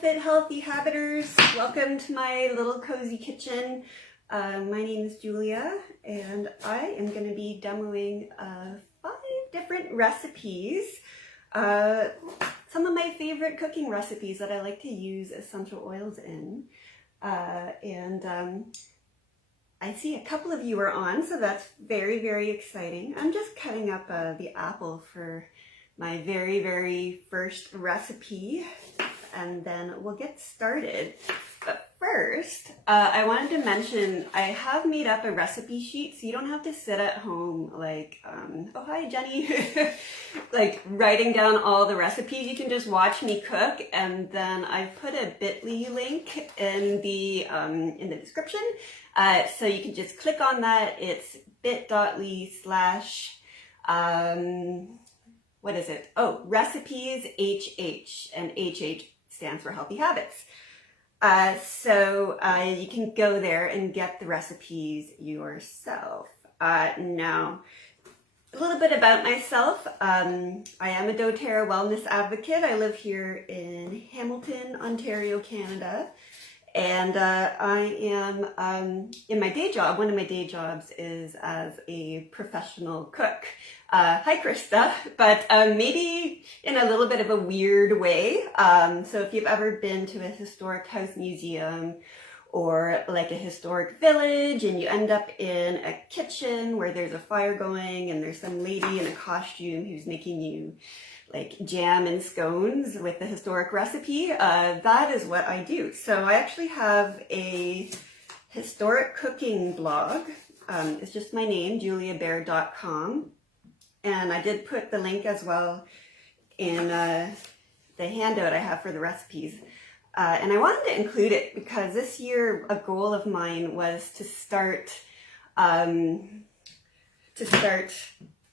Fit Healthy Habiters, welcome to my little cozy kitchen. My name is Julia and I am going to be demoing 5 different recipes. Some of my favorite cooking recipes that I like to use essential oils in. I see a couple of you are on, so that's very, very exciting. I'm just cutting up the apple for my very, very first recipe, and then we'll get started. But first, I wanted to mention I have made up a recipe sheet, so you don't have to sit at home like, oh hi Jenny, like writing down all the recipes. You can just watch me cook, and then I've put a bit.ly link in the description, so you can just click on that. It's bit.ly/ what is it? Oh, recipes HH, and HH stands for healthy habits. So you can go there and get the recipes yourself. Now, a little bit about myself. I am a doTERRA wellness advocate. I live here in Hamilton, Ontario, Canada. And I am, in my day job, one of my day jobs is as a professional cook. Hi Krista, but maybe in a little bit of a weird way. So if you've ever been to a historic house museum or like a historic village and you end up in a kitchen where there's a fire going and there's some lady in a costume who's making you like jam and scones with the historic recipe, that is what I do. So I actually have a historic cooking blog. It's just my name, juliabaird.com. And I did put the link as well in the handout I have for the recipes. And I wanted to include it because this year a goal of mine was to start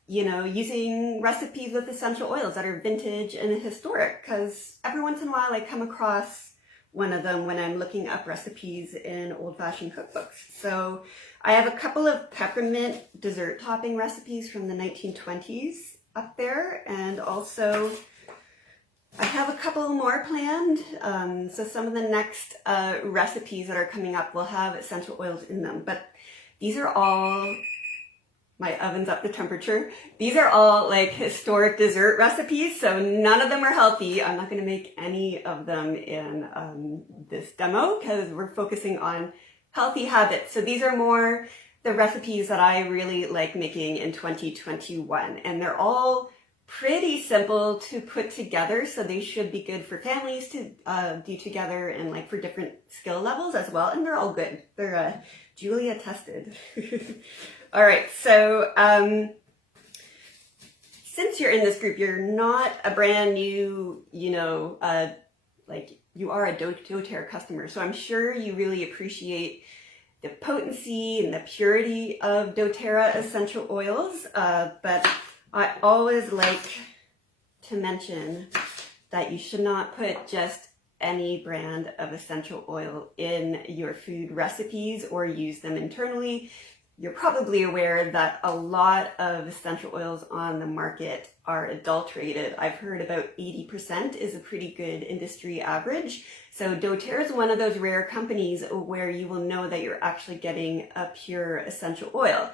using recipes with essential oils that are vintage and historic, because every once in a while I come across one of them when I'm looking up recipes in old-fashioned cookbooks. So I have a couple of peppermint dessert topping recipes from the 1920s up there, and also I have a couple more planned. So some of the next recipes that are coming up will have essential oils in them, but these are all, my oven's up to temperature. These are all like historic dessert recipes, so none of them are healthy. I'm not going to make any of them in this demo because we're focusing on healthy habits. So these are more the recipes that I really like making in 2021, and they're all pretty simple to put together, so they should be good for families to do together and like for different skill levels as well, and they're all good. They're Julia tested. All right, so since you're in this group, you're not a brand new, like you are a doTERRA customer, so I'm sure you really appreciate the potency and the purity of doTERRA essential oils, but I always like to mention that you should not put just any brand of essential oil in your food recipes or use them internally. You're probably aware that a lot of essential oils on the market are adulterated. I've heard about 80% is a pretty good industry average. So doTERRA is one of those rare companies where you will know that you're actually getting a pure essential oil.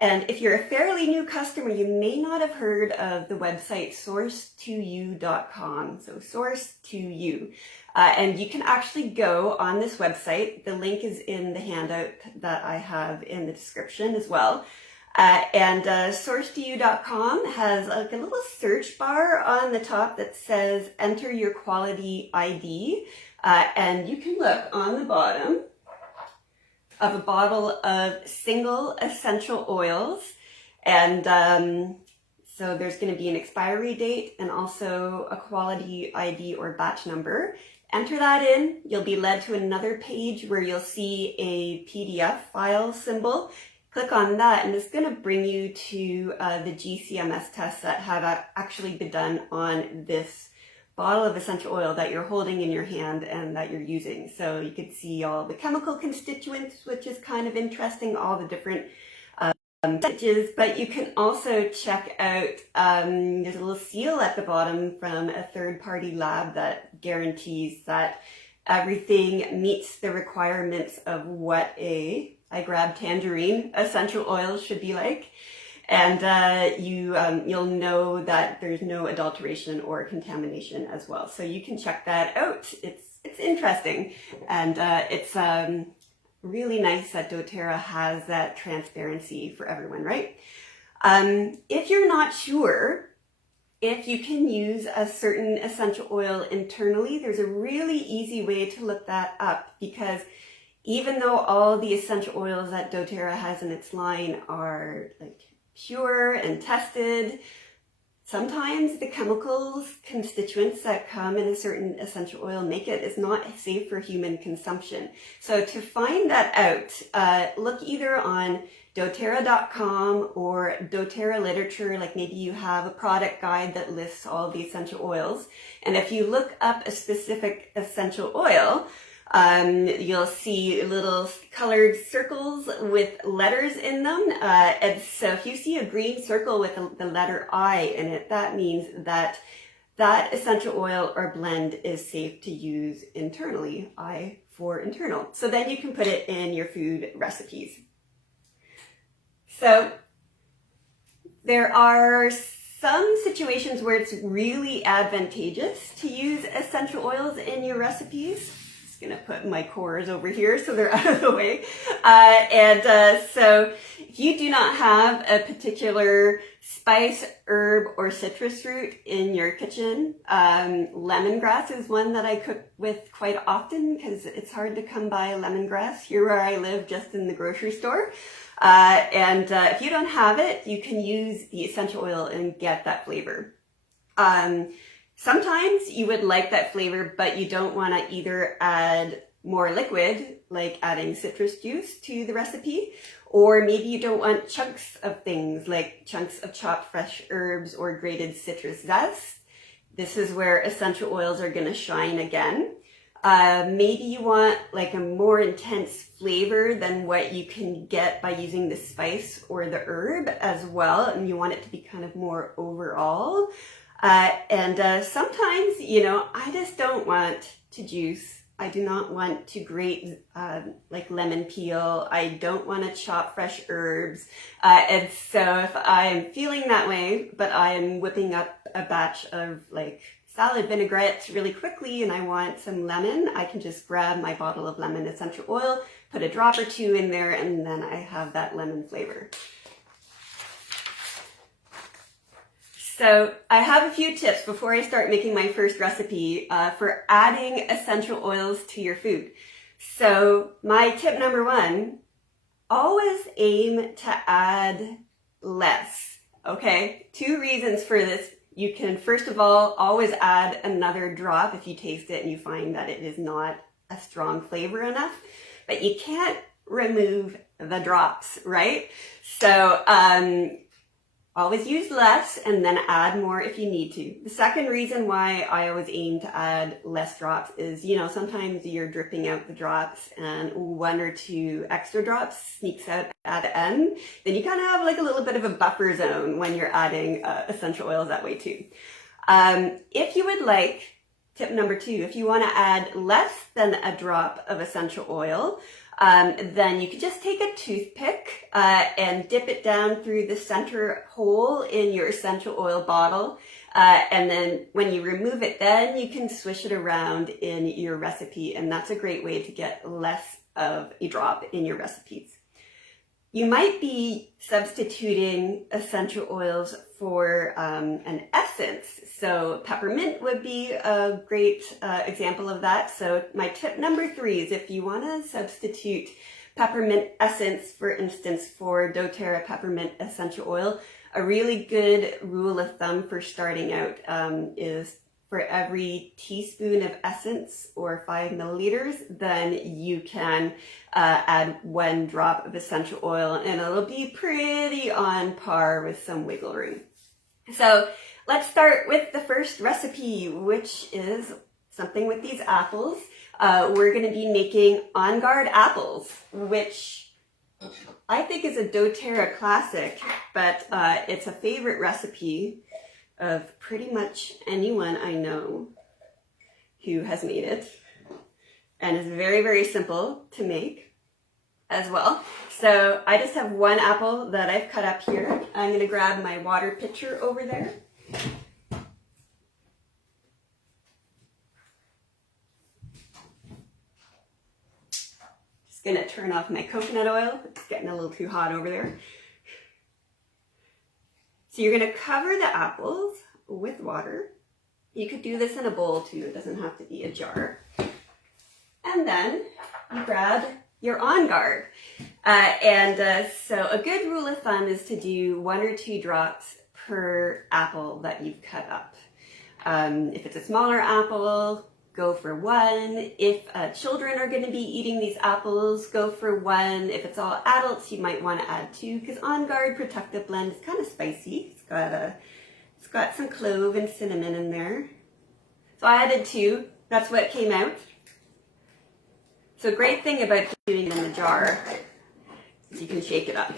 And if you're a fairly new customer, you may not have heard of the website source2u.com. So source2u. And you can actually go on this website. The link is in the handout that I have in the description as well. Source2u.com has like a little search bar on the top that says enter your quality ID. And you can look on the bottom of a bottle of single essential oils, and so there's going to be an expiry date and also a quality ID or batch number. Enter that in, you'll be led to another page where you'll see a PDF file symbol. Click on that and it's going to bring you to the GCMS tests that have actually been done on this bottle of essential oil that you're holding in your hand and that you're using. So you could see all the chemical constituents, which is kind of interesting, all the different messages, but you can also check out, there's a little seal at the bottom from a third-party lab that guarantees that everything meets the requirements of what I grabbed Tangerine essential oil should be like. And you'll know that there's no adulteration or contamination as well. So you can check that out. It's interesting, and it's really nice that doTERRA has that transparency for everyone, right? If you're not sure if you can use a certain essential oil internally, there's a really easy way to look that up, because even though all the essential oils that doTERRA has in its line are like pure and tested, sometimes the chemicals, constituents that come in a certain essential oil make it's not safe for human consumption. So to find that out, look either on doTERRA.com or doTERRA literature, like maybe you have a product guide that lists all the essential oils. And if you look up a specific essential oil, you'll see little colored circles with letters in them. And so if you see a green circle with the letter I in it, that means that that essential oil or blend is safe to use internally, I for internal. So then you can put it in your food recipes. So there are some situations where it's really advantageous to use essential oils in your recipes. Gonna put my cores over here so they're out of the way. So if you do not have a particular spice, herb, or citrus root in your kitchen, lemongrass is one that I cook with quite often because it's hard to come by lemongrass here where I live, just in the grocery store. If you don't have it, you can use the essential oil and get that flavor. Sometimes you would like that flavor, but you don't want to either add more liquid, like adding citrus juice to the recipe, or maybe you don't want chunks of things, like chunks of chopped fresh herbs or grated citrus zest. This is where essential oils are going to shine again. Maybe you want like a more intense flavor than what you can get by using the spice or the herb as well, and you want it to be kind of more overall. Sometimes, I just don't want to juice. I do not want to grate like lemon peel. I don't want to chop fresh herbs. And so if I'm feeling that way, but I'm whipping up a batch of like salad vinaigrette really quickly and I want some lemon, I can just grab my bottle of lemon essential oil, put a drop or two in there, and then I have that lemon flavor. So I have a few tips before I start making my first recipe for adding essential oils to your food. So my tip number one, always aim to add less, okay? 2 reasons for this. You can, first of all, always add another drop if you taste it and you find that it is not a strong flavor enough, but you can't remove the drops, right? So, always use less and then add more if you need to. The second reason why I always aim to add less drops is, sometimes you're dripping out the drops and 1 or 2 extra drops sneaks out at the end. Then you kind of have like a little bit of a buffer zone when you're adding essential oils that way too. If you would like, tip number 2, if you want to add less than a drop of essential oil, then you could just take a toothpick and dip it down through the center hole in your essential oil bottle. And then when you remove it, then you can swish it around in your recipe. And that's a great way to get less of a drop in your recipes. You might be substituting essential oils for an essence. So peppermint would be a great example of that. So my tip number 3 is if you want to substitute peppermint essence, for instance, for doTERRA peppermint essential oil, a really good rule of thumb for starting out is for every teaspoon of essence or 5 milliliters, then you can add 1 drop of essential oil and it'll be pretty on par with some wiggle room. So let's start with the first recipe, which is something with these apples. We're going to be making On Guard apples, which I think is a doTERRA classic, but it's a favorite recipe of pretty much anyone I know who has made it, and is very, very simple to make as well. So I just have one apple that I've cut up here. I'm going to grab my water pitcher over there. Just going to turn off my coconut oil. It's getting a little too hot over there. So you're going to cover the apples with water. You could do this in a bowl too. It doesn't have to be a jar. And then you grab your On Guard. So a good rule of thumb is to do 1 or 2 drops per apple that you've cut up. If it's a smaller apple, go for 1. If children are going to be eating these apples, go for 1. If it's all adults, you might want to add 2, because On Guard Protective Blend is kind of spicy. It's got some clove and cinnamon in there. So I added 2. That's what came out. So a great thing about doing it in the jar is you can shake it up.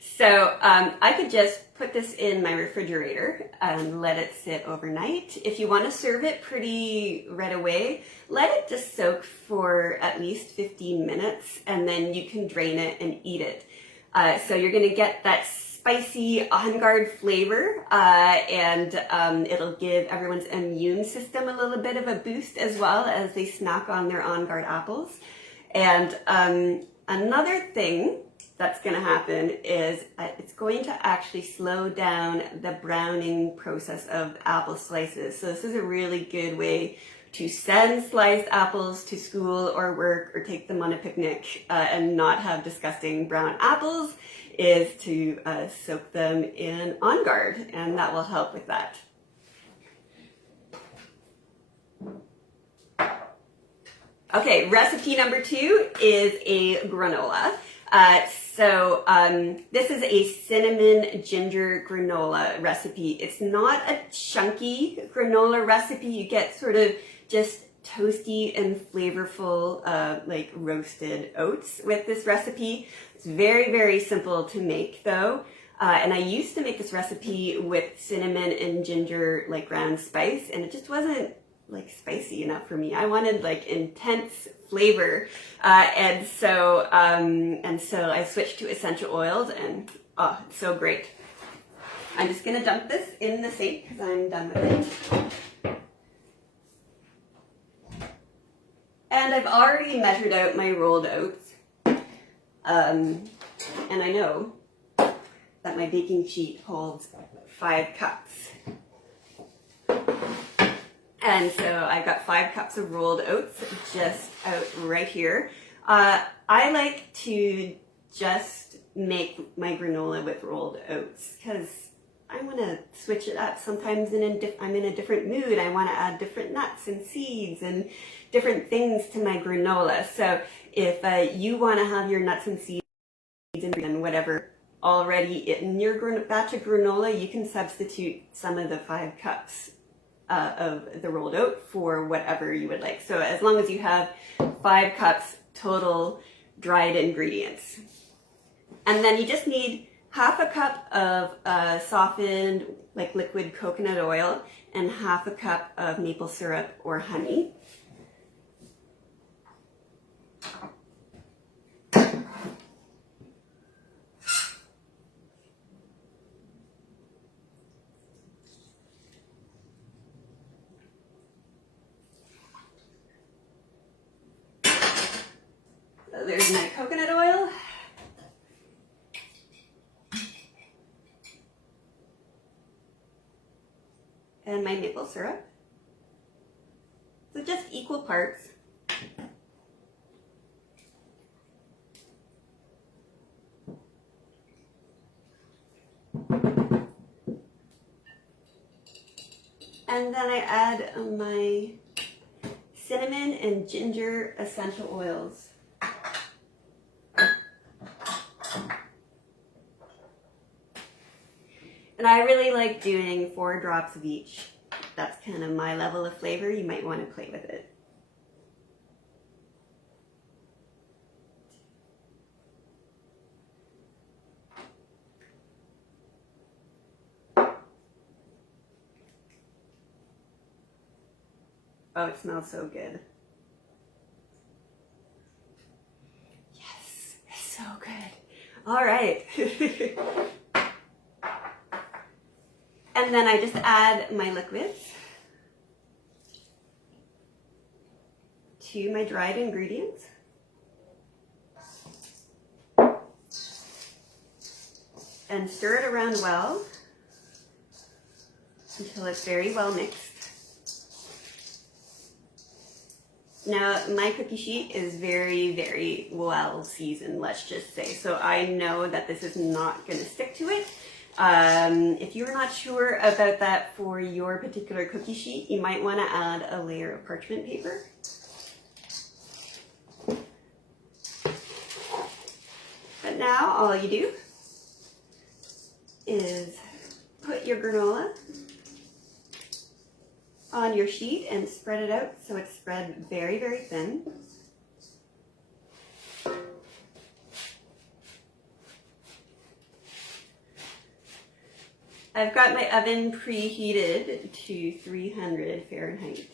So I could just put this in my refrigerator and let it sit overnight. If you want to serve it pretty right away, let it just soak for at least 15 minutes, and then you can drain it and eat it. So you're going to get that spicy On Guard flavor, and it'll give everyone's immune system a little bit of a boost as well as they snack on their On Guard apples. And another thing that's going to happen is it's going to actually slow down the browning process of apple slices. So this is a really good way to send sliced apples to school or work, or take them on a picnic and not have disgusting brown apples, is to soak them in On Guard, and that will help with that. Okay, recipe number 2 is a granola. This is a cinnamon ginger granola recipe. It's not a chunky granola recipe. You get sort of just toasty and flavorful, like roasted oats with this recipe. It's very, very simple to make though. And I used to make this recipe with cinnamon and ginger, like ground spice, and it just wasn't like spicy enough for me. I wanted like intense flavor, and so I switched to essential oils, and oh, it's so great. I'm just gonna dump this in the sink because I'm done with it. And I've already measured out my rolled oats, and I know that my baking sheet holds 5 cups. And so I've got 5 cups of rolled oats just out right here. I like to just make my granola with rolled oats because I want to switch it up. Sometimes I'm in a different mood. I want to add different nuts and seeds and different things to my granola. So if you want to have your nuts and seeds and whatever already in your batch of granola, you can substitute some of the 5 cups of the rolled oat for whatever you would like. So as long as you have 5 cups total dried ingredients. And then you just need half a cup of softened like liquid coconut oil and half a cup of maple syrup or honey. So there's my coconut oil. And my maple syrup. So just equal parts. And then I add my cinnamon and ginger essential oils. And I really like doing 4 drops of each. That's kind of my level of flavor. You might want to play with it. . 1, Oh, it smells so good. Yes, it's so good. All right. And then I just add my liquids to my dried ingredients. And stir it around well until it's very well mixed. Now, my cookie sheet is very, very well seasoned, let's just say. So I know that this is not going to stick to it. If you're not sure about that for your particular cookie sheet, you might want to add a layer of parchment paper. But now all you do is put your granola on your sheet and spread it out so it's spread very, very thin. I've got my oven preheated to 300 Fahrenheit,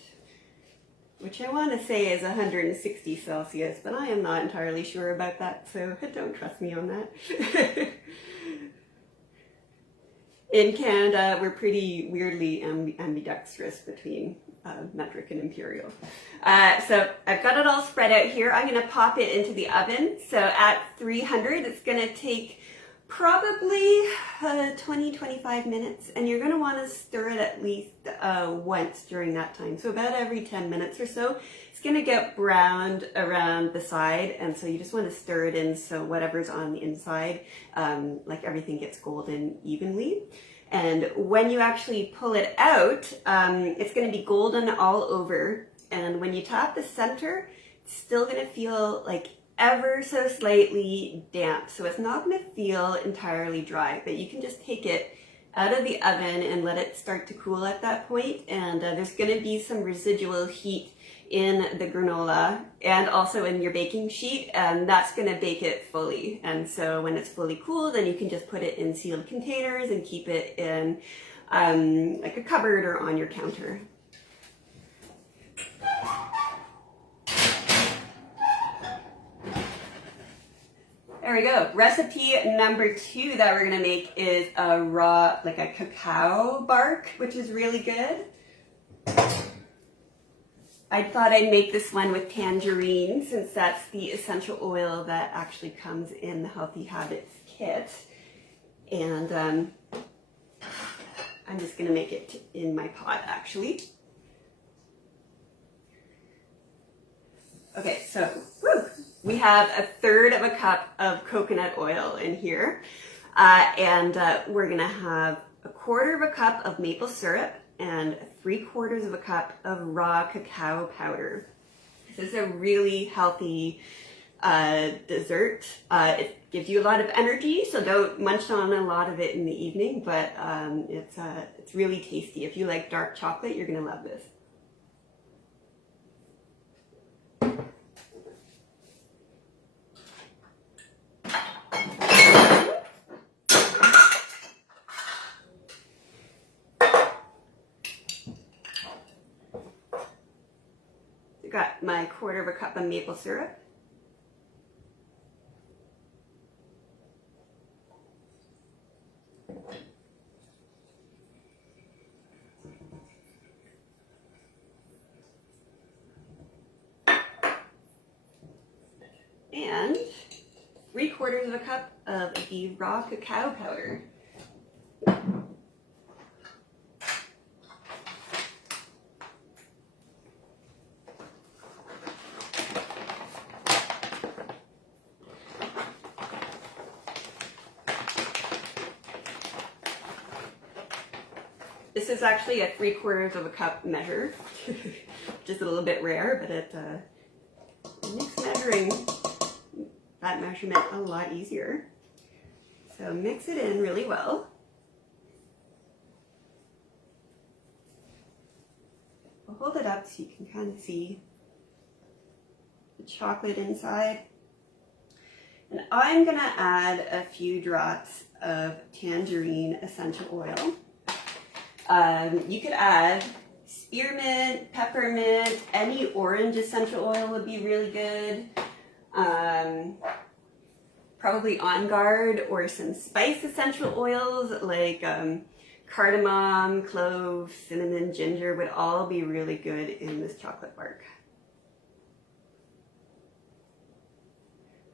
which I want to say is 160 Celsius, but I am not entirely sure about that, so don't trust me on that. In Canada, we're pretty weirdly ambidextrous between metric and imperial. So I've got it all spread out here. I'm going to pop it into the oven. So at 300, it's going to take probably 20-25 minutes, and you're going to want to stir it at least once during that time. So about every 10 minutes or so. It's going to get browned around the side, and so you just want to stir it in so whatever's on the inside, like everything gets golden evenly. And when you actually pull it out, it's going to be golden all over, and when you tap the center, it's still going to feel like ever so slightly damp. So it's not going to feel entirely dry, but you can just take it out of the oven and let it start to cool at that point. And there's going to be some residual heat in the granola and also in your baking sheet, and that's going to bake it fully. And so when it's fully cool, then you can just put it in sealed containers and keep it in like a cupboard or on your counter. There we go. Recipe number 2 that we're gonna make is a raw, like a cacao bark, which is really good. I thought I'd make this one with tangerine, since that's the essential oil that actually comes in the Healthy Habits kit. And I'm just gonna make it in my pot, actually. Okay, so we have 1/3 of a cup of coconut oil in here, and we're gonna have 1/4 of a cup of maple syrup and 3/4 of a cup of raw cacao powder. This is a really healthy dessert. It gives you a lot of energy, so don't munch on a lot of it in the evening, but it's really tasty. If you like dark chocolate, you're gonna love this. Got my 1/4 of a cup of maple syrup. And 3/4 of a cup of the raw cacao powder. This is actually a 3/4 of a cup measure, just a little bit rare, but it makes measuring that measurement a lot easier. So mix it in really well. I'll hold it up so you can kind of see the chocolate inside. And I'm gonna add a few drops of tangerine essential oil. You could add Spearmint, peppermint, any orange essential oil would be really good. Probably On Guard or some spice essential oils like cardamom, clove, cinnamon, ginger would all be really good in this chocolate bark.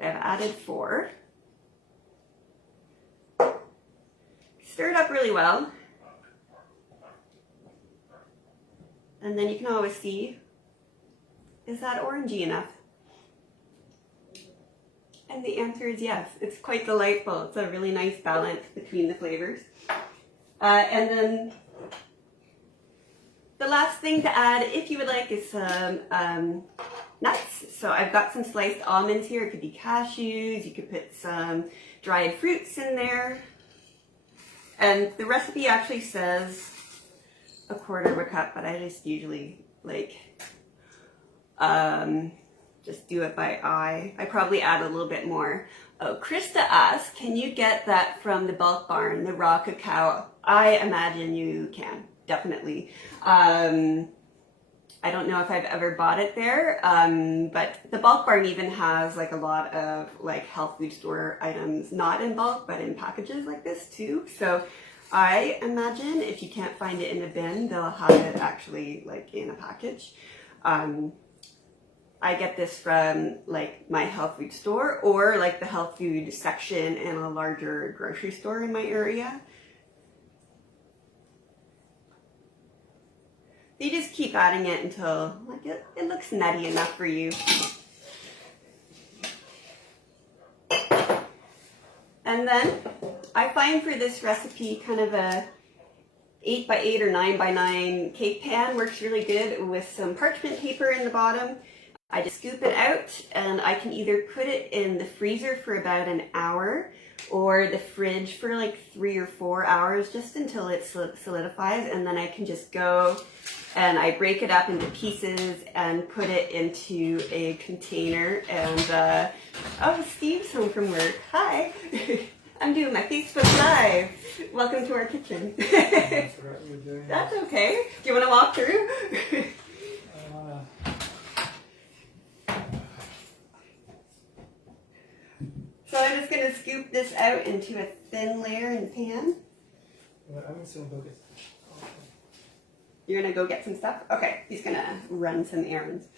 I've added 4. Stir it up really well. And then you can always see, is that orangey enough? And the answer is yes. It's quite delightful. It's a really nice balance between the flavors. And then the last thing to add, if you would like, is some nuts. So I've got some sliced almonds here. It could be cashews. You could put some dried fruits in there. And the recipe actually says 1/4 cup, but I just usually like just do it by eye. I probably add a little bit more. Oh, Krista asked, can you get that from the bulk barn, the raw cacao? I imagine you can, definitely. I don't know if I've ever bought it there, but the bulk barn even has like a lot of like health food store items, not in bulk, but in packages like this too. So I imagine if you can't find it in a bin, they'll have it actually like in a package. I get this from like my health food store or like the health food section in a larger grocery store in my area. You just keep adding it until like it looks nutty enough for you. And then I find for this recipe kind of a 8x8 or 9x9 cake pan works really good with some parchment paper in the bottom. I just scoop it out and I can either put it in the freezer for about an hour or the fridge for like 3 or 4 hours just until it solidifies, and then I can just go and I break it up into pieces and put it into a container. And oh, Steve's home from work. Hi. I'm doing my Facebook Live. Welcome to our kitchen. That's okay. Do you want to walk through? So I'm just going to scoop this out into a thin layer in the pan. You're going to go get some stuff? Okay, he's going to run some errands.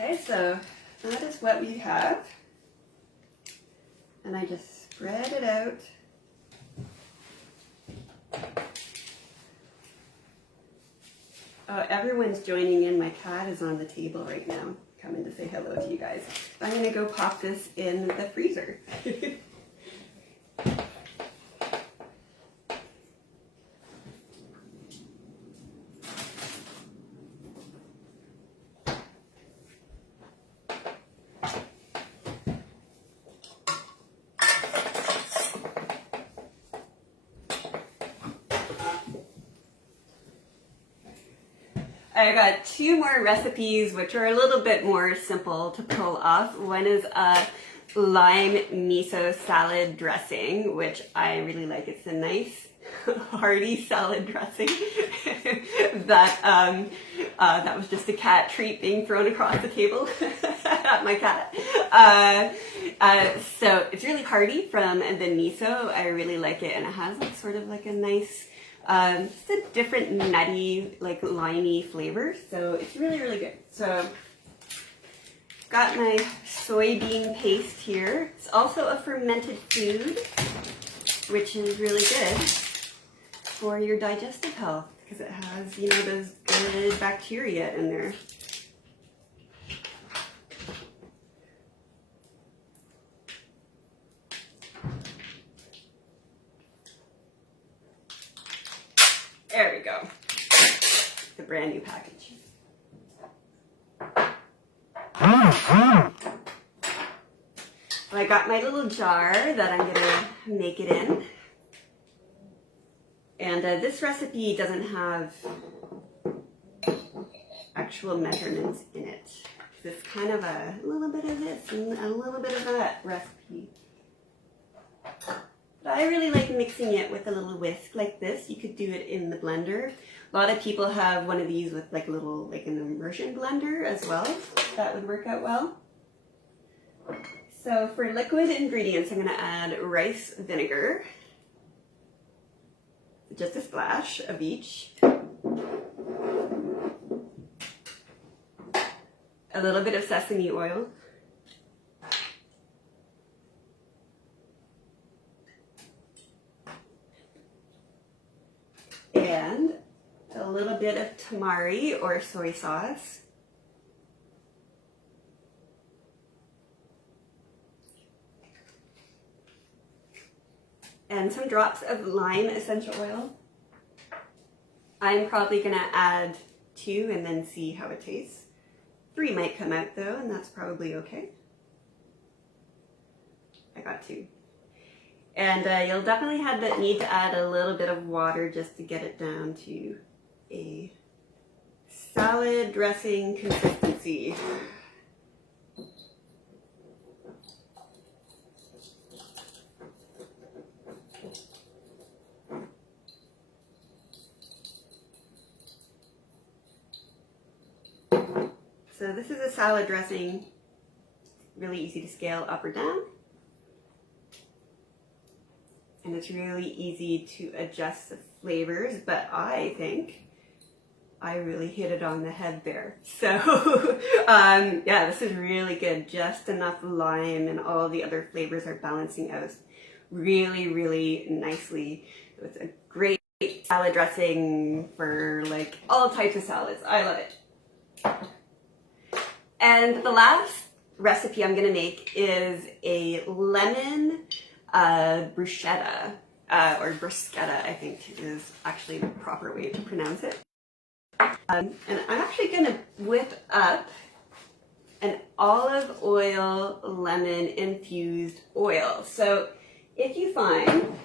Okay, so that is what we have. And I just spread it out. Oh, everyone's joining in. My cat is on the table right now, coming to say hello to you guys. I'm going to go pop this in the freezer. I got 2 more recipes which are a little bit more simple to pull off. One is a lime miso salad dressing, which I really like. It's a nice hearty salad dressing. That was just a cat treat being thrown across the table at my cat. So it's really hearty from the miso. I really like it, and it has like sort of like a nice just a different nutty, like limey flavor. So it's really, really good. So got my soybean paste here. It's also a fermented food, which is really good for your digestive health because it has, you know, those good bacteria in there. There we go. The brand new package. So I got my little jar that I'm gonna make it in. And this recipe doesn't have actual measurements in it. It's kind of a little bit of this and a little bit of that recipe. But I really like mixing it with a little whisk like this. You could do it in the blender. A lot of people have one of these with like a little, like an immersion blender as well. That would work out well. So for liquid ingredients, I'm going to add rice vinegar. Just a splash of each. A little bit of sesame oil. And a little bit of tamari or soy sauce. And some drops of lime essential oil. I'm probably gonna add 2 and then see how it tastes. 3 might come out though, and that's probably okay. I got 2. And you'll definitely need to add a little bit of water just to get it down to a salad dressing consistency. So this is a salad dressing, really easy to scale up or down. And it's really easy to adjust the flavors, but I think I really hit it on the head there. So yeah, this is really good. Just enough lime and all the other flavors are balancing out really, really nicely. It's a great salad dressing for like all types of salads. I love it. And the last recipe I'm gonna make is a lemon bruschetta, or bruschetta, I think is actually the proper way to pronounce it. And I'm actually gonna whip up an olive oil lemon infused oil. So if you find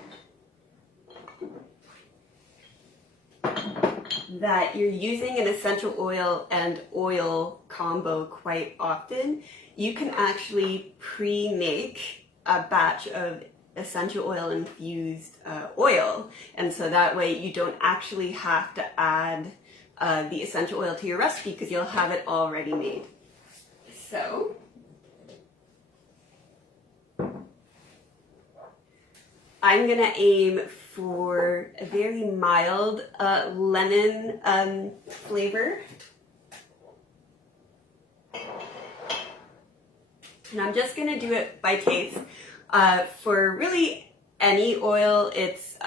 that you're using an essential oil and oil combo quite often, you can actually pre-make a batch of essential oil infused oil. And so that way you don't actually have to add the essential oil to your recipe because you'll have it already made. So I'm gonna aim for a very mild lemon flavor. And I'm just gonna do it by taste. For really any oil, it's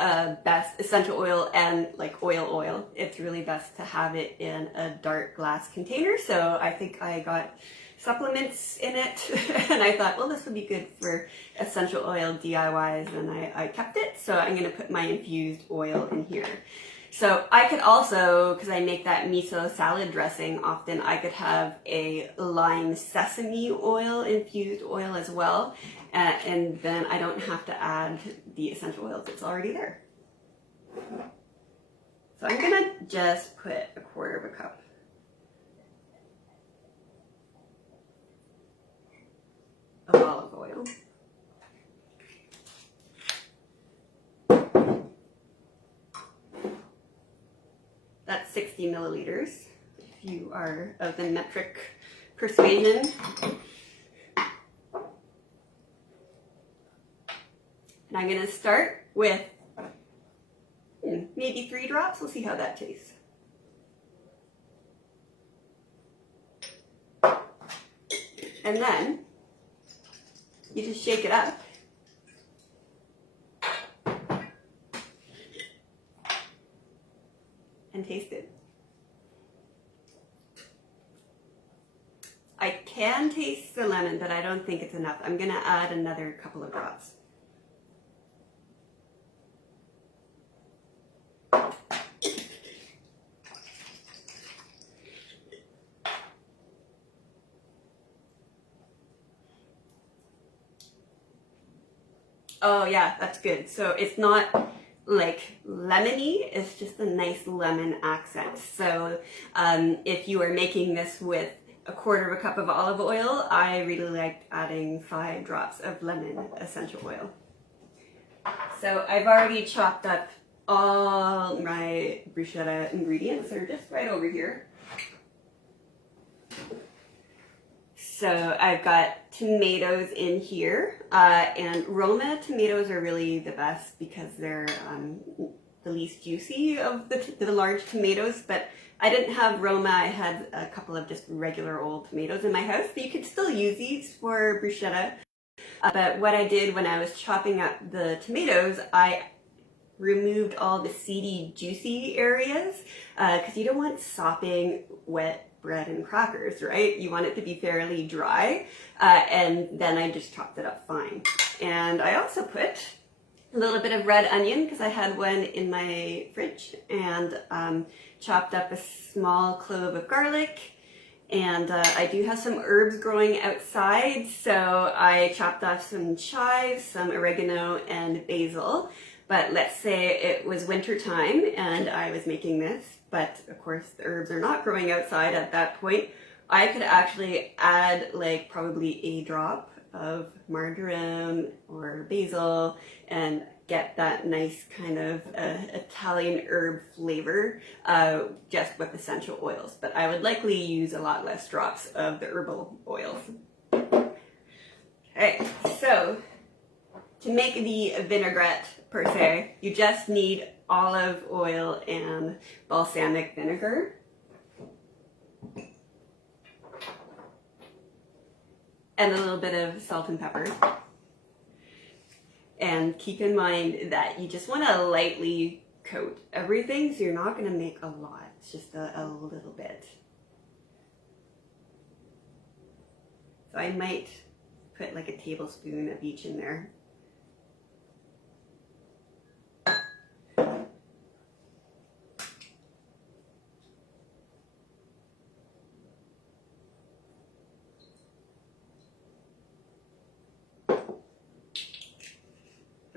best, essential oil and like oil, it's really best to have it in a dark glass container. So I think I got supplements in it and I thought, well, this would be good for essential oil DIYs, and I kept it. So I'm gonna put my infused oil in here. So I could also, because I make that miso salad dressing often, I could have a lime sesame oil infused oil as well. And then I don't have to add the essential oils, it's already there. So I'm gonna just put 1/4 cup. Of olive oil. That's 60 milliliters, if you are of the metric persuasion. And I'm gonna start with maybe 3 drops. We'll see how that tastes. And then you just shake it up. And taste it. I can taste the lemon, but I don't think it's enough. I'm gonna add another couple of drops. Oh yeah, that's good. So it's not like lemony. It's just a nice lemon accent. So if you are making this with a quarter of a cup of olive oil, I really liked adding 5 drops of lemon essential oil. So I've already chopped up all my bruschetta ingredients. They're just right over here. So I've got tomatoes in here, and Roma tomatoes are really the best because they're the least juicy of the large tomatoes, but I didn't have Roma. I had a couple of just regular old tomatoes in my house, but you could still use these for bruschetta. But what I did when I was chopping up the tomatoes, I removed all the seedy, juicy areas, because you don't want sopping wet bread and crackers, right? You want it to be fairly dry, and then I just chopped it up fine. And I also put a little bit of red onion because I had one in my fridge, and chopped up a small clove of garlic, and I do have some herbs growing outside, so I chopped off some chives, some oregano, and basil. But let's say it was winter time and I was making this, but of course the herbs are not growing outside at that point. I could actually add like probably a drop of marjoram or basil and get that nice kind of Italian herb flavor just with essential oils. But I would likely use a lot less drops of the herbal oils. Okay, so to make the vinaigrette per se, you just need olive oil and balsamic vinegar. And a little bit of salt and pepper. And keep in mind that you just want to lightly coat everything, so you're not going to make a lot. It's just a little bit. So I might put like a tablespoon of each in there.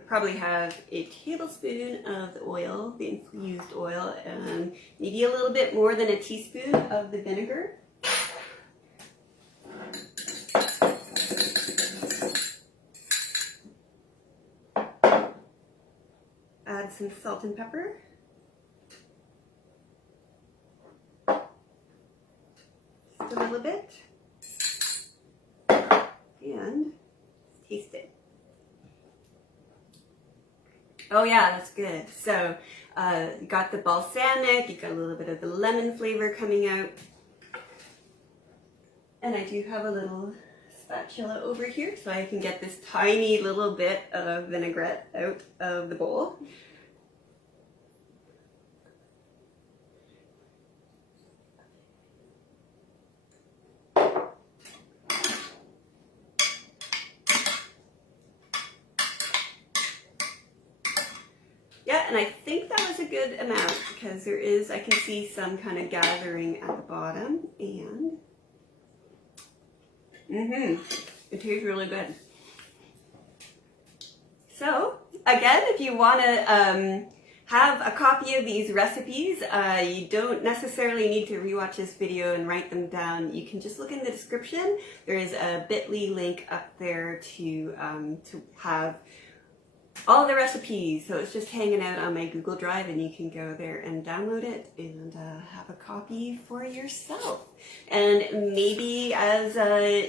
Probably have a tablespoon of the oil, the infused oil, and maybe a little bit more than a teaspoon of the vinegar. Add some salt and pepper. Just a little bit. And taste it. Oh yeah, that's good. So you got the balsamic, you got a little bit of the lemon flavor coming out. And I do have a little spatula over here so I can get this tiny little bit of vinaigrette out of the bowl. Yeah, and I think that was a good amount because there is, I can see some kind of gathering at the bottom, and it tastes really good. So again, if you want to have a copy of these recipes, you don't necessarily need to rewatch this video and write them down. You can just look in the description. There is a bit.ly link up there to have all the recipes, so it's just hanging out on my Google Drive, and you can go there and download it and have a copy for yourself. And maybe as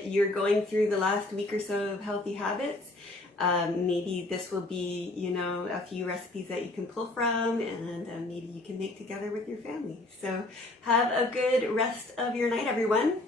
you're going through the last week or so of healthy habits, maybe this will be, you know, a few recipes that you can pull from, and maybe you can make together with your family. So have a good rest of your night, everyone.